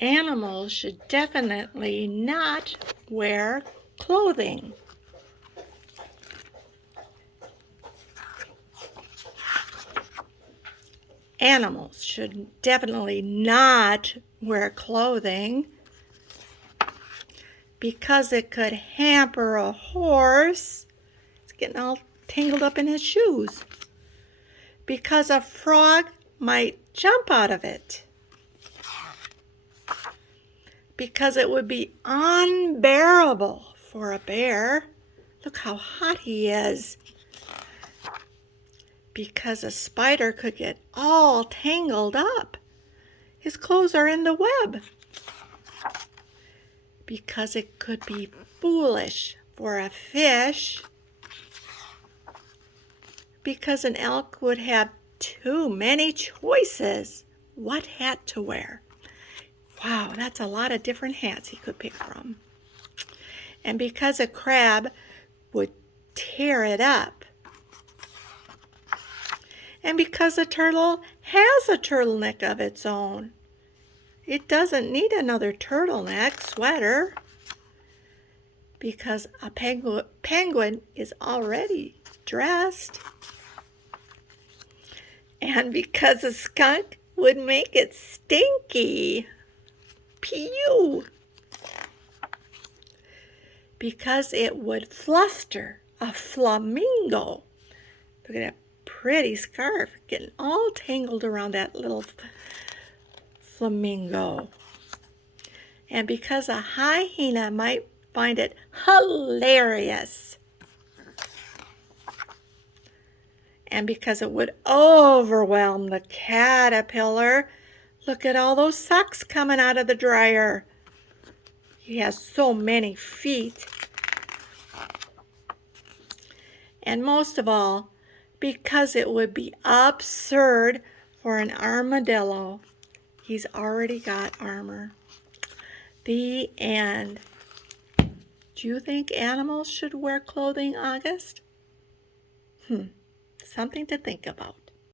Animals should definitely not wear clothing. Animals should definitely not wear clothing because it could hamper a horse. It's getting all tangled up in his shoes. Because a frog might jump out of it. Because it would be unbearable for a bear. Look how hot he is. Because a spider could get all tangled up. His clothes are in the web. Because it could be foolish for a fish. Because an elk would have too many choices what hat to wear. Wow, that's a lot of different hats he could pick from. And because a crab would tear it up. And because a turtle has a turtleneck of its own. It doesn't need another turtleneck sweater. Because a penguin is already dressed. And because a skunk would make it stinky. Pew! Because it would fluster a flamingo. Look at that pretty scarf getting all tangled around that little flamingo. And because a hyena might find it hilarious. And because it would overwhelm the caterpillar. Look at all those socks coming out of the dryer. He has so many feet. And most of all, because it would be absurd for an armadillo. He's already got armor. The end. Do you think animals should wear clothing, August? Something to think about.